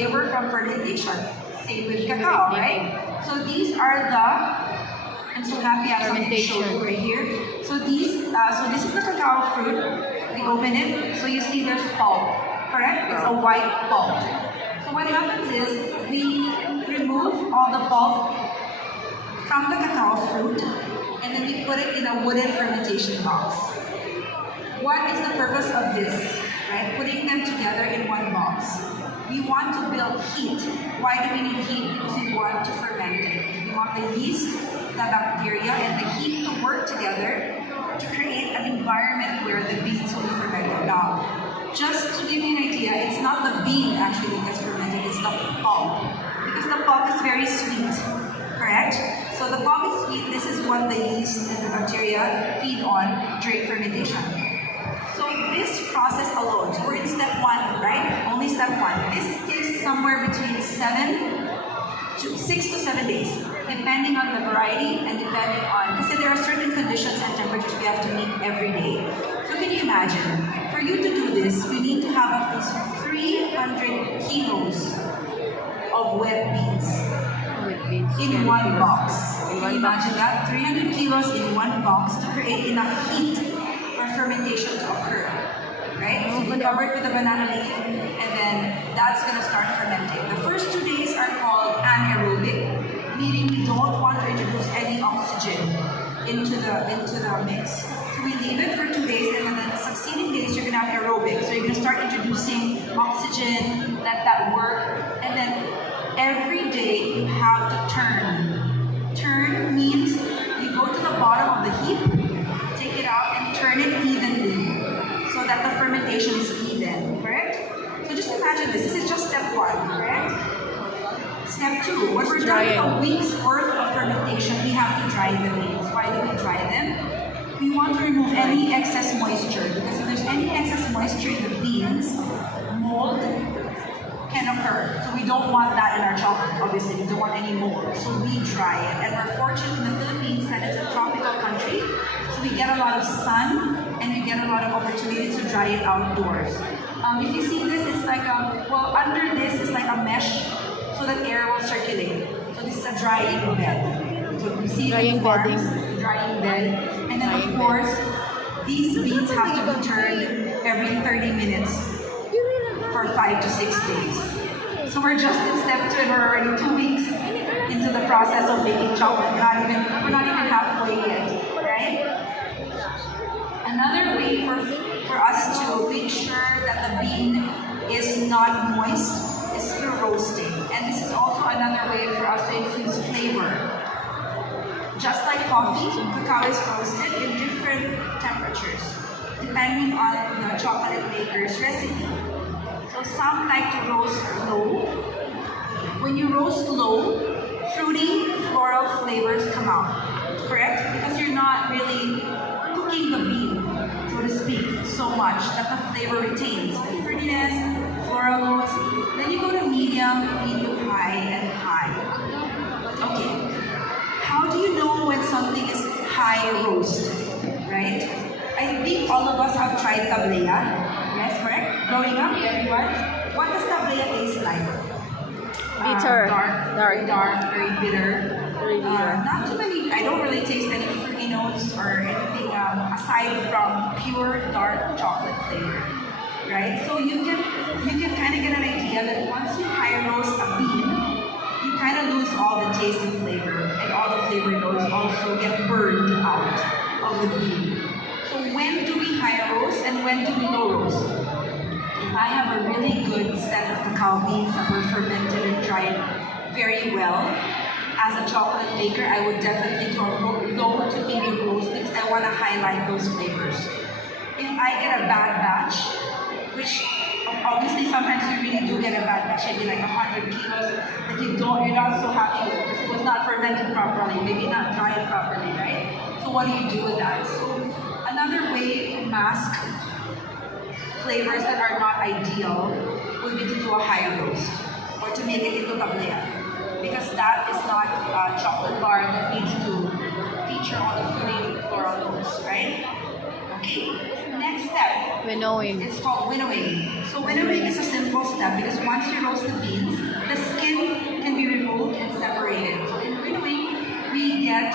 flavor from fermentation. Same with cacao, right? So these are the, I'm so happy I have something to show you right here. So this is the cacao fruit. We open it, so you see there's pulp, correct? It's a white pulp. So what happens is we remove all the pulp from the cacao fruit and then we put it in a wooden fermentation box. What is the purpose of this? Right? Putting them together in one box. We want to build heat. Why do we need heat? Because we want to ferment it. We want the yeast, the bacteria, and the heat to work together to create an environment where the beans will be fermented. Now, just to give you an idea, it's not the bean actually that gets fermented, it's the pulp. Because the pulp is very sweet, correct? So the pulp is sweet. This is what the yeast and the bacteria feed on during fermentation. So this process alone, so we're in step 1, right? Only step 1. This takes somewhere between 6 to 7 days, depending on the variety and depending on, because there are certain conditions and temperatures we have to meet every day. So can you imagine, for you to do this, we need to have at least 300 kilos of wet beans in one box. Can you imagine that? 300 kilos in one box to create enough heat for fermentation to occur, right? So we cover it with a banana leaf, and then that's going to start fermenting. The first 2 days are called anaerobic, meaning we don't want to introduce any oxygen into the mix. So we leave it for 2 days, and then the succeeding days you're going to have aerobic. So you're going to start introducing oxygen, let that work, and then every day you have to turn. Turn means you go to the bottom of the heap, take it out and turn it evenly so that the fermentation is even, correct? So just imagine this. This is just step 1, correct? Step 2, when we're done with a week's worth of fermentation, we have to dry the beans. Why do we dry them? We want to remove any excess moisture, because if there's any excess moisture in the beans, mold can occur. So we don't want that in our chocolate, obviously. We don't want any mold. So we dry it. And we're fortunate in the Philippines that it's a tropical country. So we get a lot of sun and we get a lot of opportunity to dry it outdoors. If you see this, it's like under this is like a mesh so that air will circulate. So this is a drying bed. So you see it in the farms, drying bed. And then of course, these beans have to be turned every 30 minutes for 5 to 6 days. So we're just in step 2 and we're already 2 weeks into the process of making chocolate. We're not even halfway yet, right? Another way for us to make sure that the bean is not moist is through roasting. And this is also another way for us to infuse flavor. Just like coffee, cacao is roasted in different temperatures, depending on the chocolate maker's recipe. So some like to roast low. When you roast low, fruity, floral flavors come out, correct? Because you're not really cooking the bean, so to speak, so much that the flavor retains. The fruitiness, floral notes. Then you go to medium high, and high. Okay. How do you know when something is high roast, right? I think all of us have tried tablea. Yes, correct? Growing up, everyone. What does tablea taste like? Bitter. Very dark, very bitter. Not too many, I don't really taste any fruity notes or anything aside from pure dark chocolate flavor. Right? So you can kind of get an idea that once you high roast a bean, you kind of lose all the taste and flavor, and all the flavor notes also get burned out of the bean. So when do we high roast and when do we low roast? If I have a really good set of cacao beans that were fermented and dried very well, as a chocolate maker, I would definitely go low to medium roast because I want to highlight those flavors. If I get a bad batch, which obviously sometimes you really do get a bad batch, maybe like 100 kilos, that you're not so happy with because it was not fermented properly, maybe not dried properly, right? So what do you do with that? So another way to mask flavors that are not ideal would be to do a high roast or to make it into tablea, because that is not a chocolate bar that needs to feature all the fruity floral notes, right? Okay, next step. Winnowing. It's called winnowing. So winnowing is a simple step because once you roast the beans, the skin can be removed and separated. So in between, we get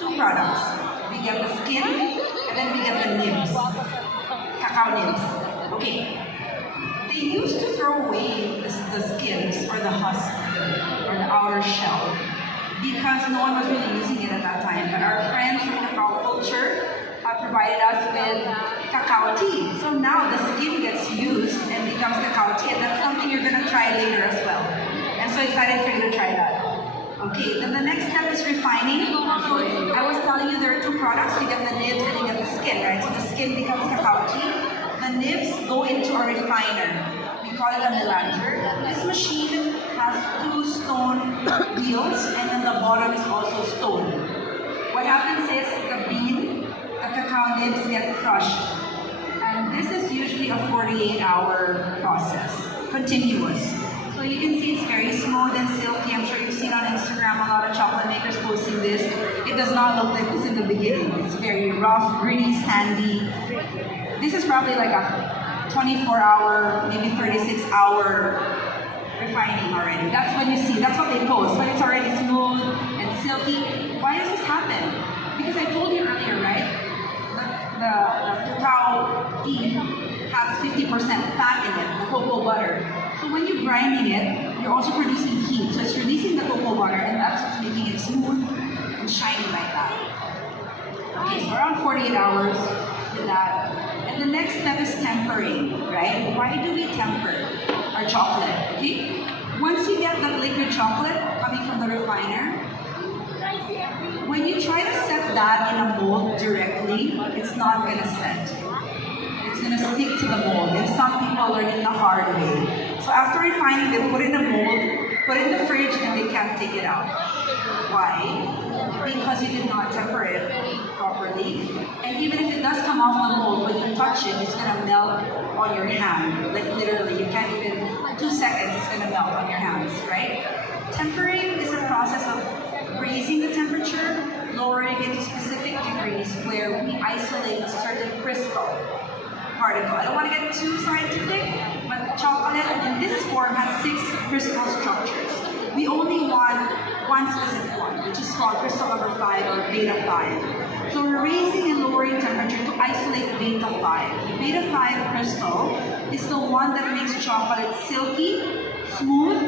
two products. We get the skin and then we get the nibs, cacao nibs. Okay. They used to throw away the skins or the husk or the outer shell because no one was really using it at that time. But our friends from cacao culture provided us with cacao tea. So now the skin gets used and becomes cacao tea, and that's something you're gonna try later as well. I'm so excited for you to try that. Okay, then the next step is refining. I was telling you there are two products. You get the nibs and you get the skin, right? So the skin becomes cacao tea. The nibs go into a refiner. We call it a melanger. This machine has two stone wheels and then the bottom is also stone. What happens is the bean, the cacao nibs get crushed. And this is usually a 48-hour process, continuous. So you can see it's very smooth and silky. I'm sure you've seen on Instagram a lot of chocolate makers posting this. It does not look like this in the beginning. It's very rough, gritty, sandy. This is probably like a 24-hour, maybe 36-hour refining already. That's what you see. That's what they post. When it's already smooth and silky. Why does this happen? Because I told you earlier, right? The cacao bean has 50% fat in it, the cocoa butter. So when you're grinding it, you're also producing heat. So it's releasing the cocoa butter, and that's what's making it smooth and shiny like that. Okay, so around 48 hours with that. And the next step is tempering, right? Why do we temper our chocolate? Okay? Once you get that liquid chocolate coming from the refiner, when you try to set that in a mold directly, it's not gonna set. It's gonna stick to the mold, and some people learn it the hard way. So after refining, they put it in a mold, put it in the fridge, and they can't take it out. Why? Because you did not temper it properly. And even if it does come off the mold, when you touch it, it's gonna melt on your hand. Like literally, you can't even, 2 seconds, it's gonna melt on your hands, right? Tempering is a process of raising the temperature, lowering it to specific degrees where we isolate certain crystal particle. I don't want to get too scientific, but chocolate in this form has 6 crystal structures. We only want one specific one, which is called crystal number 5 or beta 5. So we're raising and lowering temperature to isolate beta 5. The beta 5 crystal is the one that makes chocolate silky, smooth,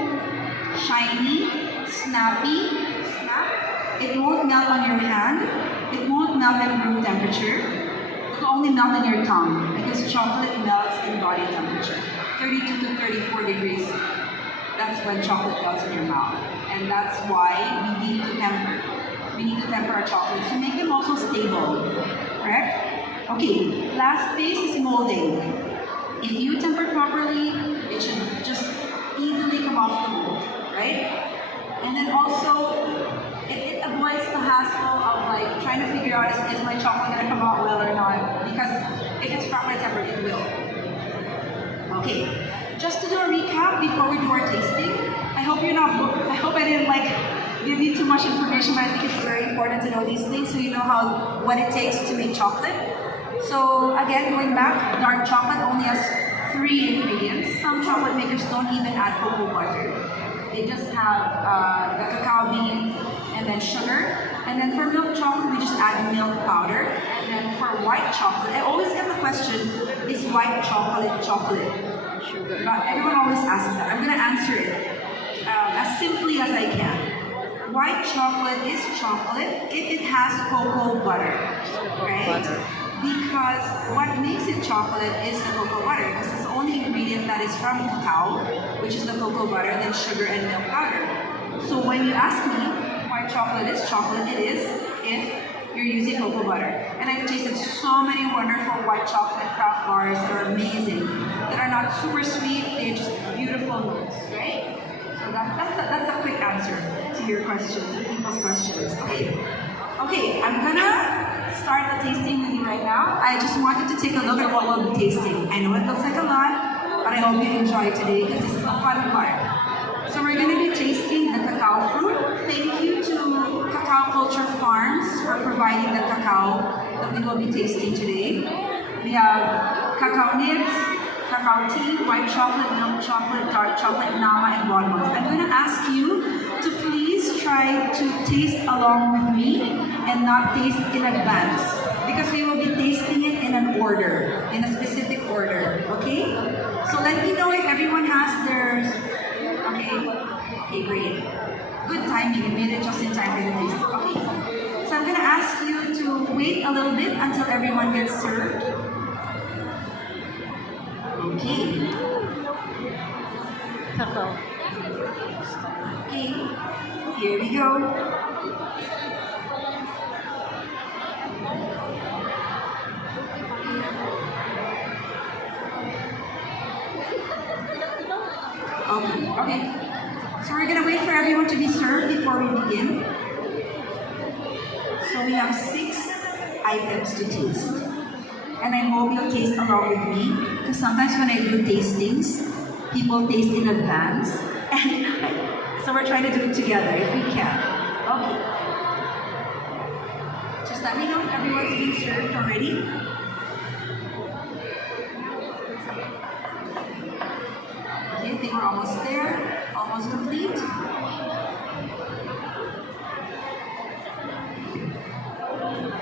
shiny, snappy. It won't melt on your hand. It won't melt at room temperature. It will only melt on your tongue because chocolate melts in body temperature. 32 to 34 degrees. That's when chocolate melts in your mouth. And that's why we need to temper. We need to temper our chocolates to make them also stable. Correct? Okay, last phase is molding. If you temper properly, it should just easily come off the mold, right? And then also, it avoids the hassle of like trying to figure out is my chocolate gonna come out well or not, because if it's properly tempered, it will. Okay, just to do a recap before we do our tasting. I hope I didn't like give you too much information, but I think it's very important to know these things so you know what it takes to make chocolate. So again, going back, dark chocolate only has 3 ingredients. Some chocolate makers don't even add cocoa butter. They just have the cacao bean and then sugar. And then for milk chocolate, we just add milk powder. And then for white chocolate, I always get the question, is white chocolate chocolate? Sugar. But everyone always asks that. I'm going to answer it as simply as I can. White chocolate is chocolate if it has cocoa butter, right? Because what makes it chocolate is the cocoa butter, because it's the only ingredient that is from cacao, which is the cocoa butter, then sugar and milk powder. So when you ask me why chocolate, it is if you're using cocoa butter. And I've tasted so many wonderful white chocolate craft bars that are amazing, that are not super sweet, they're just beautiful notes, right? So that's a quick answer to your question, to people's questions. Okay, I'm gonna start the tasting with you right now. I just wanted to take a look at what we'll be tasting. I know it looks like a lot, but I hope you enjoy today because this is the fun part. So we're gonna be tasting the cacao fruit. Thank you to Cacao Culture Farms for providing the cacao that we will be tasting today. We have cacao nibs, cacao tea, white chocolate, milk chocolate, dark chocolate, nama, and bonbons. I'm going to ask you to please try to taste along with me and not taste in advance because we will be tasting it in an order, in a specific order, okay? So let me know if everyone has theirs. Okay, okay, great. Good timing, you made it just in time for the taste. Okay, so I'm going to ask you to wait a little bit until everyone gets served. Okay. Cacao. Okay, here we go. Okay. So we're gonna wait for everyone to be served before we begin. So we have 6 items to taste. And I hope you'll taste along with me. Because sometimes when I do tastings, people taste in advance. And so we're trying to do it together if we can. Okay. Just let me know if everyone's being served already. Okay, I think we're almost there.